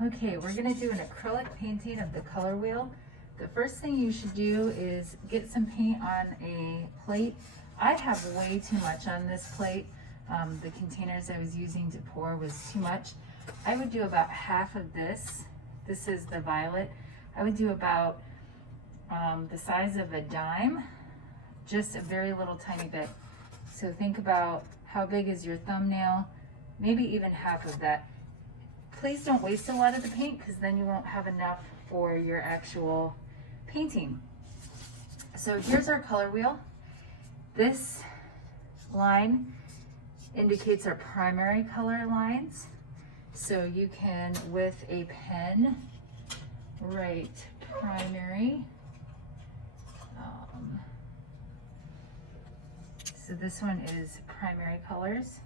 Okay, we're gonna do an acrylic painting of the color wheel. The first thing you should do is get some paint on a plate. I have way too much on this plate. The containers I was using to pour was too much. I would do about half of this. This is the violet. I would do about the size of a dime, just a very little tiny bit. So think about how big is your thumbnail, maybe even half of that. Please don't waste a lot of the paint because then you won't have enough for your actual painting. So here's our color wheel. This line indicates our primary color lines. So you can, with a pen, write primary. So this one is primary colors.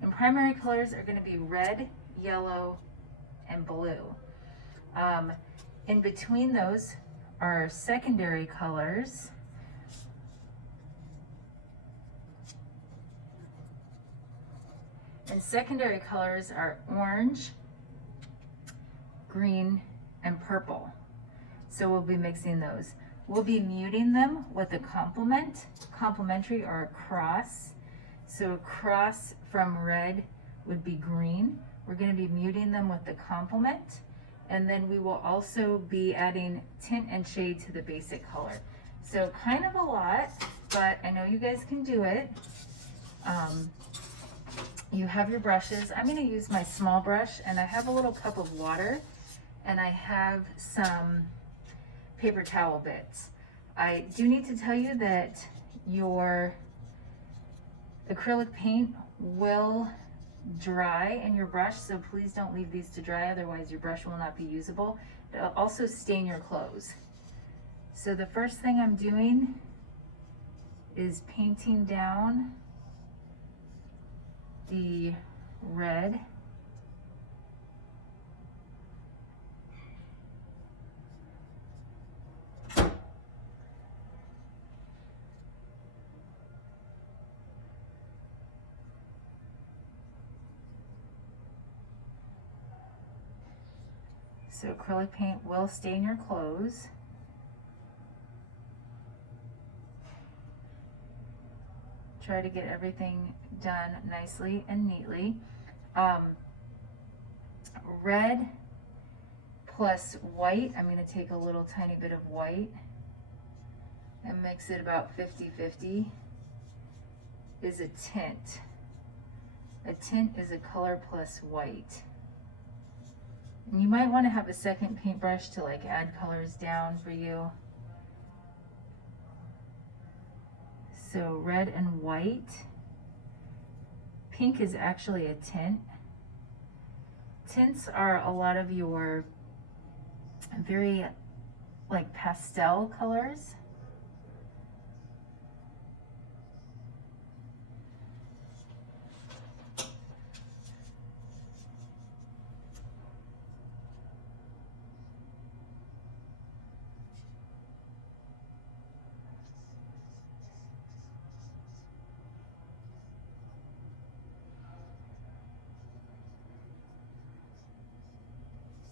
And primary colors are going to be red, yellow, and blue. In between those are secondary colors. And secondary colors are orange, green, and purple. So we'll be mixing those. We'll be muting them with a complementary or a cross. So a cross from red would be green. We're going to be muting them with the complement. And then we will also be adding tint and shade to the basic color. So kind of a lot, but I know you guys can do it. You have your brushes. I'm going to use my small brush, and I have a little cup of water, and I have some paper towel bits. I do need to tell you that your acrylic paint will dry in your brush, so please don't leave these to dry, otherwise your brush will not be usable. It'll also stain your clothes. So the first thing I'm doing is painting down the red. So acrylic paint will stain your clothes. Try to get everything done nicely and neatly. Red plus white, I'm going to take a little tiny bit of white and mix it about 50-50, is a tint. A tint is a color plus white. And you might want to have a second paintbrush to like add colors down for you. So red and white. Pink is actually a tint. Tints are a lot of your very like pastel colors.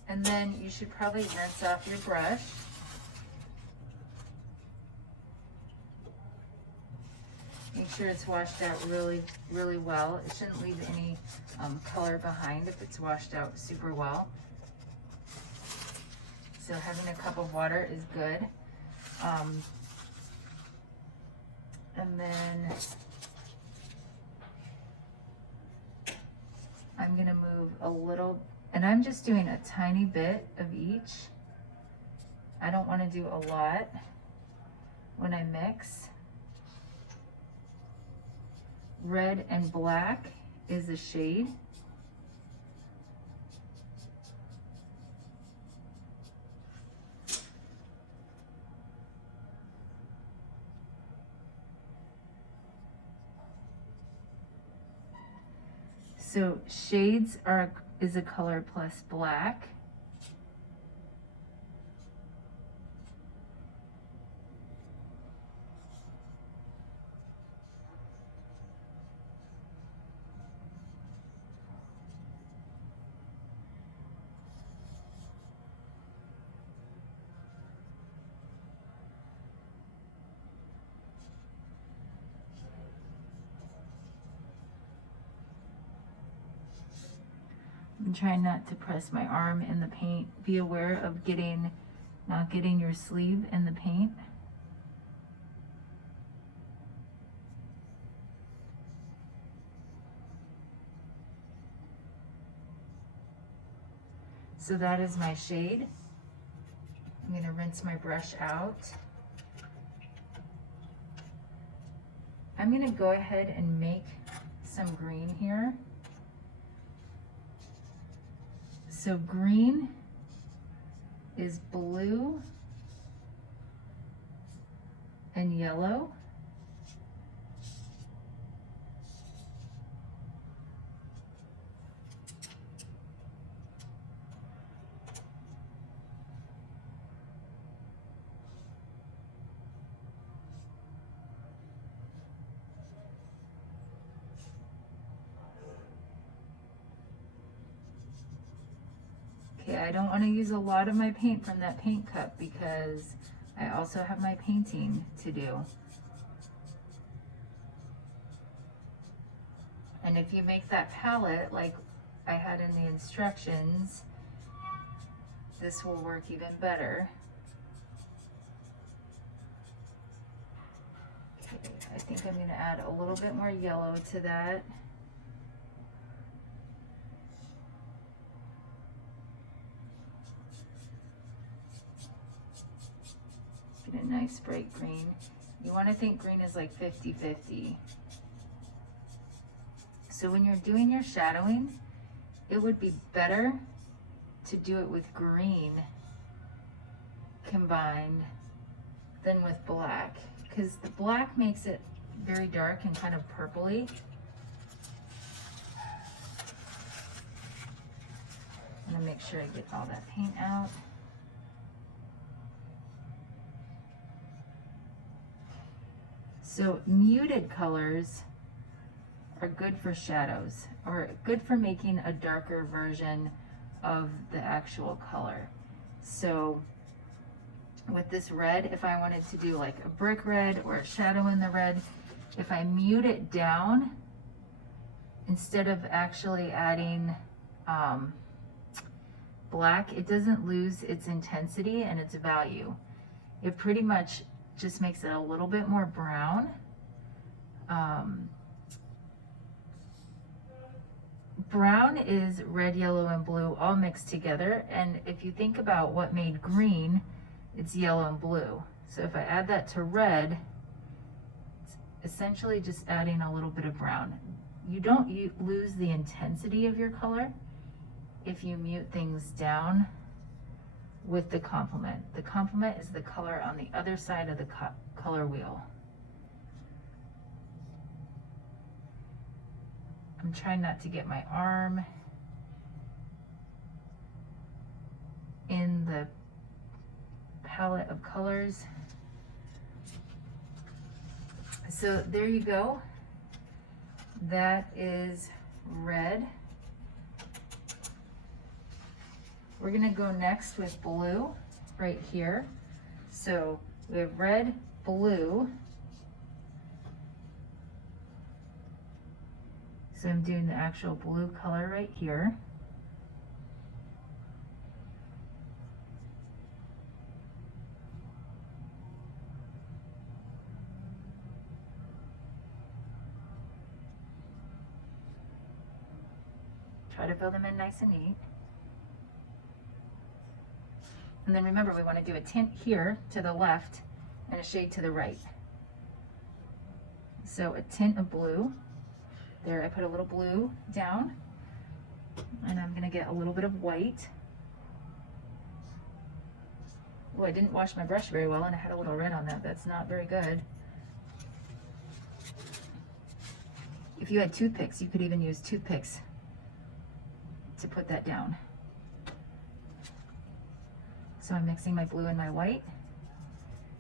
And then you should probably rinse off your brush. Make sure it's washed out really, really well. It shouldn't leave any color behind if it's washed out super well. So having a cup of water is good. And then I'm gonna move a little, and I'm just doing a tiny bit of each. I don't wanna do a lot when I mix. Red and black is a shade. So shades is a color plus black. I'm trying not to press my arm in the paint. Be aware of not getting your sleeve in the paint. So that is my shade. I'm going to rinse my brush out. I'm going to go ahead and make some green here. So green is blue and yellow. Okay, I don't want to use a lot of my paint from that paint cup because I also have my painting to do. And if you make that palette like I had in the instructions, this will work even better. Okay, I think I'm going to add a little bit more yellow to that. Get a nice bright green. You want to think green is like 50-50. So when you're doing your shadowing, it would be better to do it with green combined than with black, because the black makes it very dark and kind of purpley. I'm gonna make sure I get all that paint out. So muted colors are good for shadows, or good for making a darker version of the actual color. So with this red, if I wanted to do like a brick red or a shadow in the red, if I mute it down, instead of actually adding black, it doesn't lose its intensity and its value. It pretty much just makes it a little bit more brown. Brown is red, yellow, and blue all mixed together. And if you think about what made green, it's yellow and blue. So if I add that to red, it's essentially just adding a little bit of brown. You don't lose the intensity of your color if you mute things down with the complement. The complement is the color on the other side of the color wheel. I'm trying not to get my arm in the palette of colors. So there you go. That is red. We're gonna go next with blue right here. So we have red, blue. So I'm doing the actual blue color right here. Try to fill them in nice and neat. And then remember, we want to do a tint here to the left and a shade to the right. So a tint of blue. There, I put a little blue down, and I'm gonna get a little bit of white. Oh, I didn't wash my brush very well, and I had a little red on that. That's not very good. If you had toothpicks, you could even use toothpicks to put that down. So I'm mixing my blue and my white.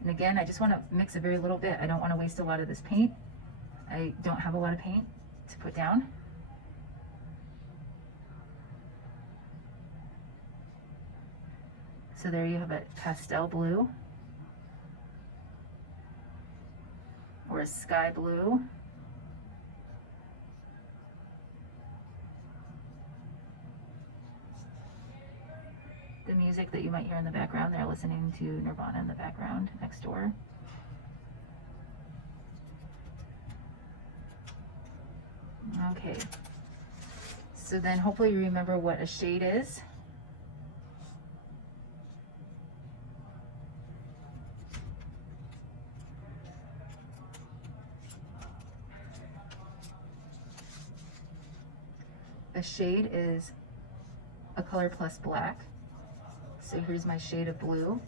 And again, I just want to mix a very little bit. I don't want to waste a lot of this paint. I don't have a lot of paint to put down. So there you have a pastel blue, or a sky blue. the music that you might hear in the background. They're listening to Nirvana in the background next door. Okay, so then hopefully you remember what a shade is. A shade is a color plus black. So here's my shade of blue.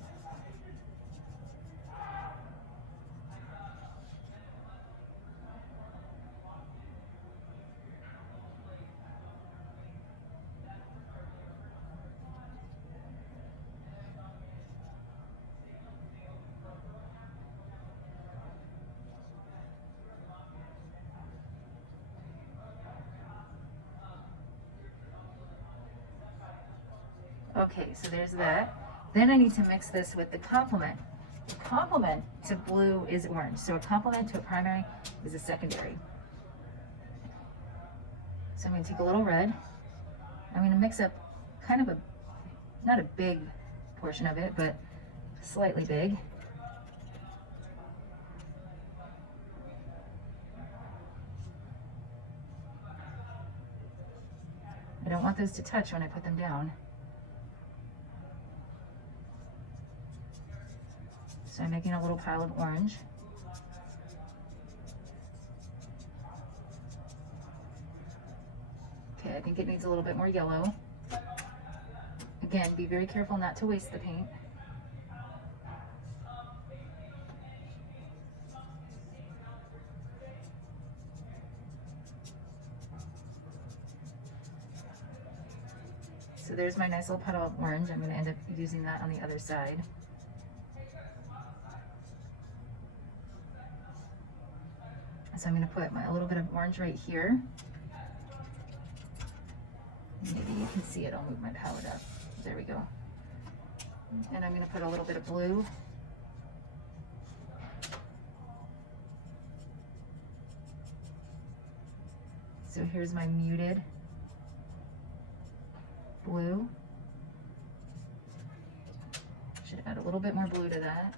Okay, so there's that. Then I need to mix this with the complement. The complement to blue is orange. So a complement to a primary is a secondary. So I'm going to take a little red. I'm going to mix up kind of a, not a big portion of it, but slightly big. I don't want those to touch when I put them down. So I'm making a little pile of orange. Okay, I think it needs a little bit more yellow. Again, be very careful not to waste the paint. So there's my nice little puddle of orange. I'm going to end up using that on the other side. So I'm going to put a little bit of orange right here. Maybe you can see it. I'll move my palette up. There we go. And I'm going to put a little bit of blue. So here's my muted blue. Should add a little bit more blue to that.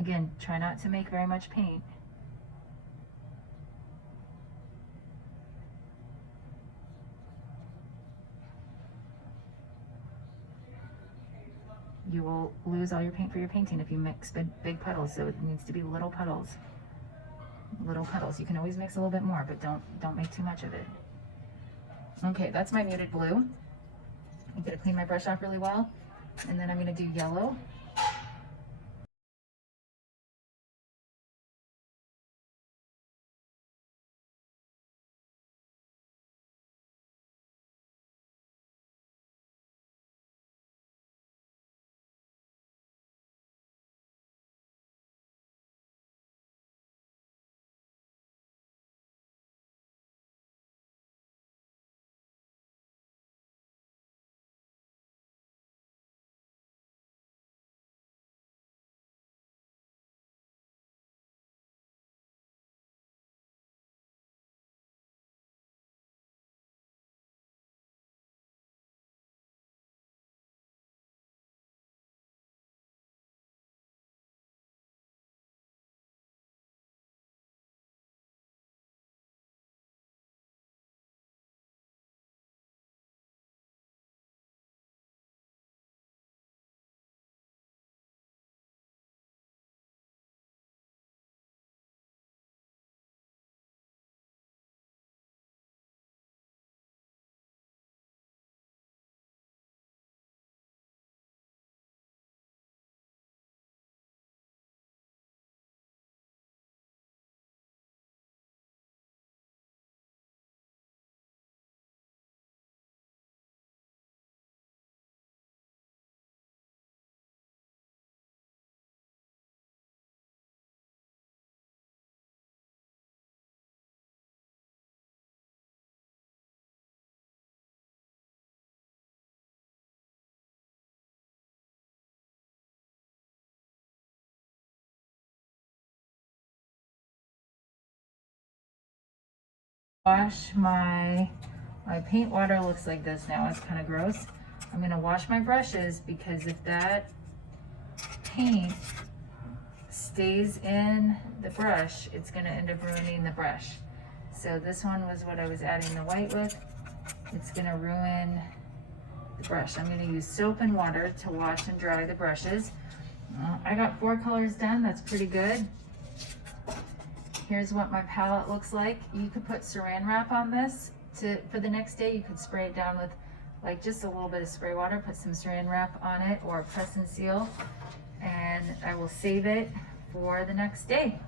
Again, try not to make very much paint. You will lose all your paint for your painting if you mix big puddles, so it needs to be little puddles. Little puddles. You can always mix a little bit more, but don't make too much of it. Okay, that's my muted blue. I'm gonna clean my brush off really well, and then I'm gonna do yellow. Wash my paint water looks like this now. It's kind of gross. I'm gonna wash my brushes because if that paint stays in the brush, it's gonna end up ruining the brush. So this one was what I was adding the white with. It's gonna ruin the brush. I'm gonna use soap and water to wash and dry the brushes. I got 4 colors done. That's pretty good. Here's what my palette looks like. You could put saran wrap on this for the next day. You could spray it down with like just a little bit of spray water, put some saran wrap on it or press and seal, and I will save it for the next day.